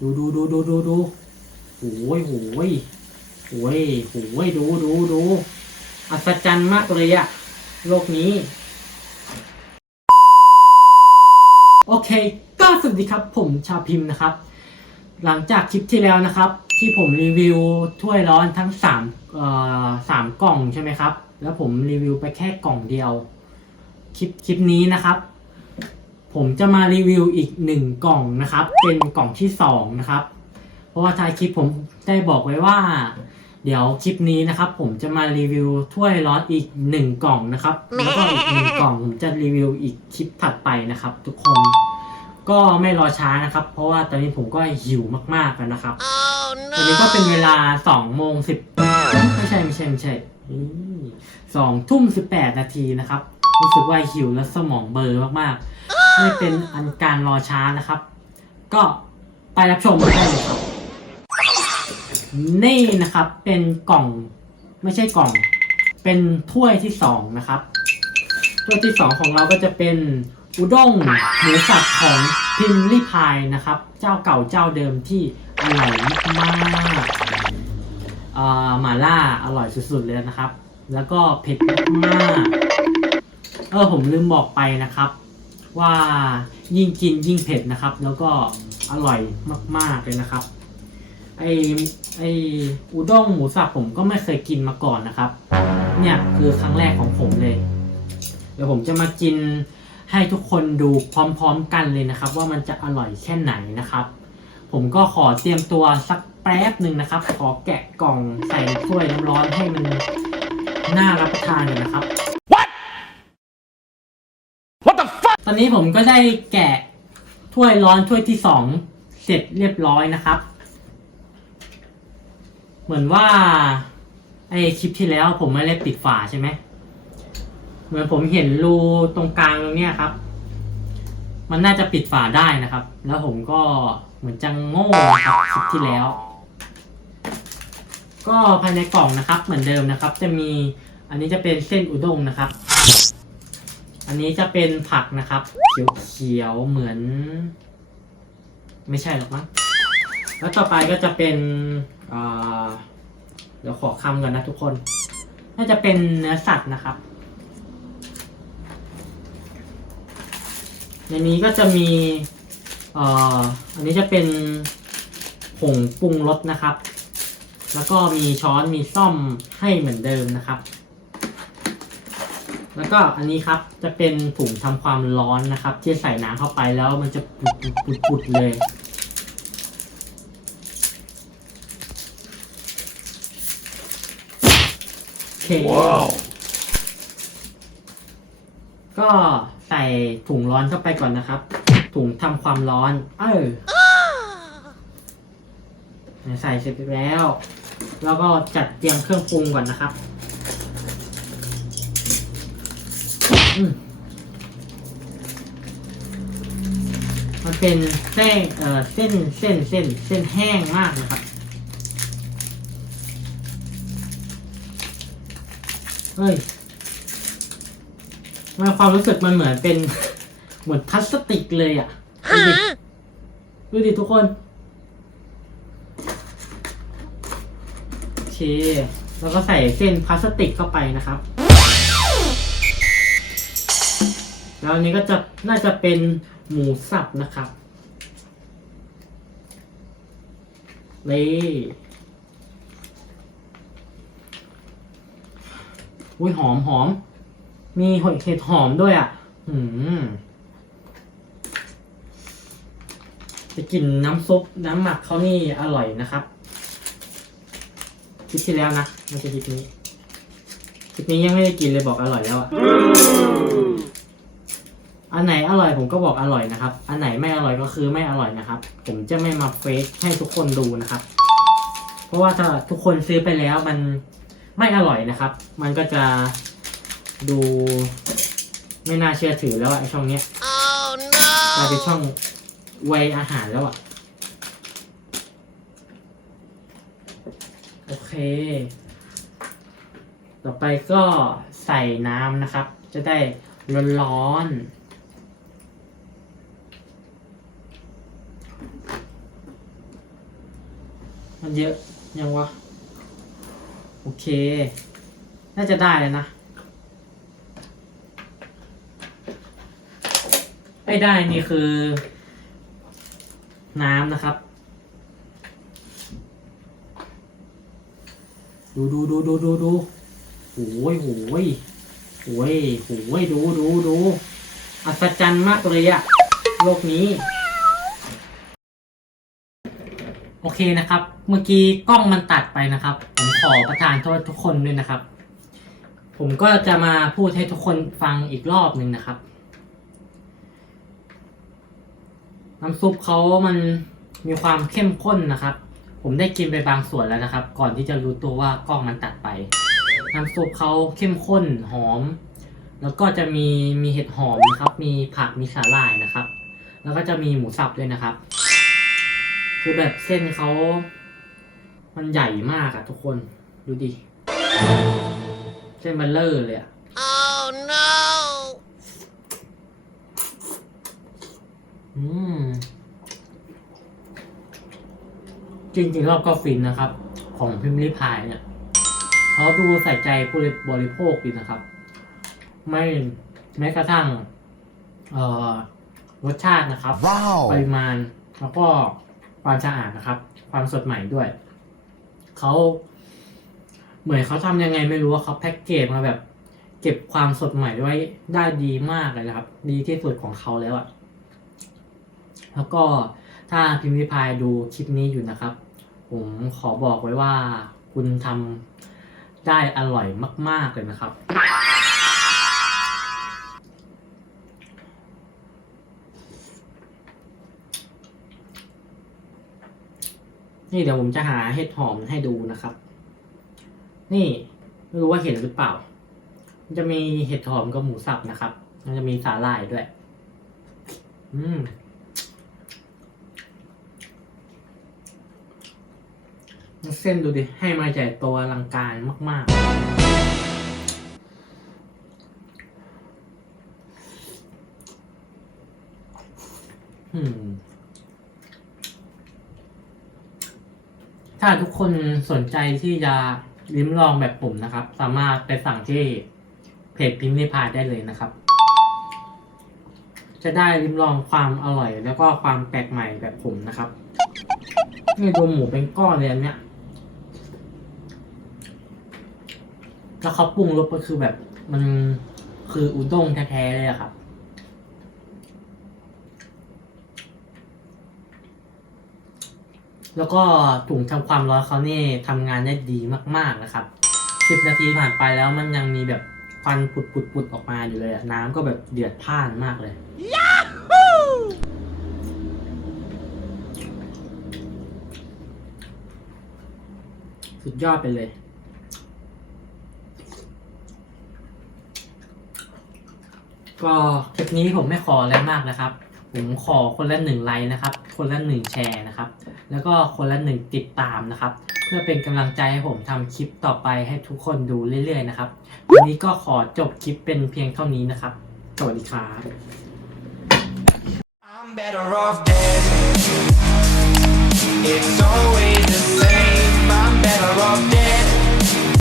ดูดูดูดูดูดูโอ้ยโอ้ยโอ้ยโอ้ยดูดูดูอัศจรรย์มากเลยอะโลกนี้ โอเค ก็สวัสดีครับ ผมชาพิมพ์นะครับ หลังจากคลิปที่แล้วนะครับ ที่ผมรีวิวถ้วยร้อนทั้งสามเอ่อสามกล่องใช่ไหมครับ แล้วผมรีวิวไปแค่กล่องเดียว คลิปคลิปนี้นะครับ ผมจะมารีวิวอีกหนึ่งกล่องนะครับ เป็นกล่องที่สองนะครับ เพราะว่าท้ายคลิปผมได้บอกไว้ว่า เดี๋ยวคลิปนี้นะครับ ผมจะมารีวิวถ้วยร้อนอีกหนึ่งกล่องนะครับแล้วก็อีกหนึ่งกล่องผมจะรีวิวอีกคลิปถัดไปนะครับ ทุกคนก็ไม่รอช้านะครับ เพราะว่าตอนนี้ผมก็หิวมากๆแล้วนะครับตอนนี้ก็เป็นเวลาสองโมงสิบไม่ใช่ไม่ใช่ไม่ใช่สองทุ่มสิบแปดนาทีนะครับ รู้สึกว่าหิวและสมองเบลอร์มากๆ ไม่เป็นอันการรอช้านะครับ ก็ไปรับชมได้เลยครับ นี่นะครับเป็นกล่องไม่ใช่กล่อง เป็นถ้วยที่สองนะครับถ้วยที่สองของเราก็จะเป็นอุด้งหมูสับของพิมลี่พายนะครับ เจ้าเก่าเจ้าเดิมที่อร่อยมากๆเอ่อหมาล่าอร่อยสุดๆเลยนะครับ แล้วก็เผ็ดมากเออผมลืมบอกไปนะครับ ว่ายิ่งกินยิ่งเผ็ดนะครับ แล้วก็อร่อยมากๆเลยนะครับ ไอไออุด้งหมูสับผมก็ไม่เคยกินมาก่อนนะครับ เนี่ยคือครั้งแรกของผมเลย เดี๋ยวผมจะมากินให้ทุกคนดูพร้อมๆกันเลยนะครับ ว่ามันจะอร่อยแค่ไหนนะครับ ผมก็ขอเตรียมตัวสักแป๊บหนึ่งนะครับ ขอแกะกล่องใส่ถ้วยน้ำร้อนให้มันน่ารับประทานกันนะครับ What the fuck? ตอนนี้ผมก็ได้แกะถ้วยร้อนถ้วยที่สองเสร็จเรียบร้อยนะครับ เหมือนว่าไอคลิปที่แล้วผมไม่ได้ปิดฝาใช่ไหมเหมือนผมเห็นรูตรงกลางตรงเนี้ยครับ มันน่าจะปิดฝาได้นะครับ แล้วผมก็เหมือนจังโง่นะครับคลิปที่แล้ว ก็ภายในกล่องนะครับ เหมือนเดิมนะครับ จะมีอันนี้จะเป็นเส้นอุด้งนะครับ นนี้จะเป็นผักนะครับ เขียวๆเหมือน ไม่ใช่หรอกมั้งแล้วต่อไปก็จะเป็นเดี๋ยวขอคำก่อนนะทุกคน น่าจะเป็นเนื้อสัตว์นะครับ ในนี้ก็จะมีเอ่ออันนี้จะเป็นผงปรุงรสนะครับ แล้วก็มีช้อนมีซ่อมให้เหมือนเดิมนะครับ แล้วก็อันนี้ครับจะเป็นถุงทำความร้อนนะครับ ที่ใส่น้ำเข้าไปแล้วมันจะปุดปุดปุดปุดเลย โอเค Wow. ก็ใส่ถุงร้อนเข้าไปก่อนนะครับ ถุงทำความร้อน เออใส่เสร็จแล้ว แล้วก็จัดเตรียมเครื่องปรุงก่อนนะครับอื มมันเป็นเส้นเอ่อเส้นเส้นเส้นเส้นแห้งมากนะครับเฮ้ยทำไมความรู้สึกมันเหมือนเป็นเหมือนพลาสติกเลยอะดูดิดูดิทุกคนโอเคแล้วก็ใส่เส้นพลาสติกเข้าไปนะครับ แล้วอันนี้ก็จะน่าจะเป็นหมูสับนะครับนี่อุ้ยหอมหอม มีหอยเห็ดหอมด้วยอะหืมจะกินน้ำซุปน้ำหมักเขานี่อร่อยนะครับคลิปที่แล้วนะไม่ใช่คลิปนี้คลิปนี้ยังไม่ได้กินเลยบอกอร่อยแล้วอะ อันไหนอร่อยผมก็บอกอร่อยนะครับ อันไหนไม่อร่อยก็คือไม่อร่อยนะครับ ผมจะไม่มาเฟซให้ทุกคนดูนะครับ เพราะว่าถ้าทุกคนซื้อไปแล้วมันไม่อร่อยนะครับ มันก็จะดูไม่น่าเชื่อถือแล้วอะไอช่องเนี้ย Oh กลายเป็น no! ช่องวัยอาหารแล้วอะโอเค ต่อไปก็ใส่น้ำนะครับ จะได้ร้อนๆ มันเยอะยังวะ โอเค น่าจะได้เลยนะไม่ได้นี่คือ น้ำนะครับ ดูดูดูดูดูดูโอ้ยโอ้ยโอ้ยโอ้ยดูดูดูอัศจรรย์มากเลยอะโลกนี้ โอเคนะครับ เมื่อกี้กล้องมันตัดไปนะครับ ผมขอประทานโทษทุกคนด้วยนะครับ ผมก็จะมาพูดให้ทุกคนฟังอีกรอบหนึ่งนะครับ น้ำซุปเขามันมีความเข้มข้นนะครับ ผมได้กินไปบางส่วนแล้วนะครับ ก่อนที่จะรู้ตัวว่ากล้องมันตัดไป น้ำซุปเขาเข้มข้นหอม แล้วก็จะมีมีเห็ดหอมนะครับ มีผักมีสาหร่ายนะครับ แล้วก็จะมีหมูสับด้วยนะครับ คือแบบเส้นเขา มันใหญ่มากอะทุกคน ดูดิ เส้นเบัลเลอร์เลยอะ Oh no! อืม จริงๆรอบก็ฟินนะครับ ของพิมพ์ริพายเนี่ยเขาดูใส่ใจผู้บริโภคดีนะครับ ไม่แม้กระทั่ง เอ่อรสชาตินะครับ Wow! ปริมาณแล้วก็ ความสะอาดนะครับ ความสดใหม่ด้วยเขาเหมือนเขาทำยังไงไม่รู้ว่าเขาแพ็กเกจมาแบบ เก็บความสดใหม่ไว้ได้ดีมากเลยนะครับ ดีที่สุดของเขาแล้วอะแล้วก็ถ้าพิมพ์ริพายดูคลิปนี้อยู่นะครับ ผมขอบอกไว้ว่าคุณทำได้อร่อยมาก ๆเลยนะครับ นี่เดี๋ยวผมจะหาเห็ดหอมให้ดูนะครับ นี่ไม่รู้ว่าเห็นหรือเปล่า มันจะมีเห็ดหอมกับหมูสับนะครับ มันจะมีสาหร่ายด้วย อืมเส้นดูดิ ให้มาใหญ่โตอลังการมาก ๆ อืม ถ้าทุกคนสนใจที่จะลิ้มลองแบบผมนะครับ สามารถไปสั่งที่เพจพิมพ์นิพายได้เลยนะครับ จะได้ลิ้มลองความอร่อย แล้วก็ความแปลกใหม่แบบผมนะครับนี่ดูหมูเป็นก้อนเลยอันเนี้ยแล้วเขาปรุงรสก็คือแบบ มันคืออุด้งแท้ๆเลยอะครับ แล้วก็ถุงทำความร้อนเขานี่ทำงานได้ดีมากๆนะครับสิบนาทีผ่านไปแล้วมันยังมีแบบควันปุดๆๆออกมาอยู่เลยอะน้ำก็แบบเดือดพ่านมากเลยสุดยอดไปเลยก็คลิปนี้ผมไม่ขออะไรมากนะครับ ผมขอคนละหนึ่งไลค์นะครับ คนละหนึ่งแชร์นะครับ แล้วก็คนละหนึ่งติดตามนะครับ เพื่อเป็นกำลังใจให้ผมทำคลิปต่อไปให้ทุกคนดูเรื่อยๆนะครับ วันนี้ก็ขอจบคลิปเป็นเพียงเท่านี้นะครับ สวัสดีครับ I'm better off dead. It's always the same. I'm better off dead.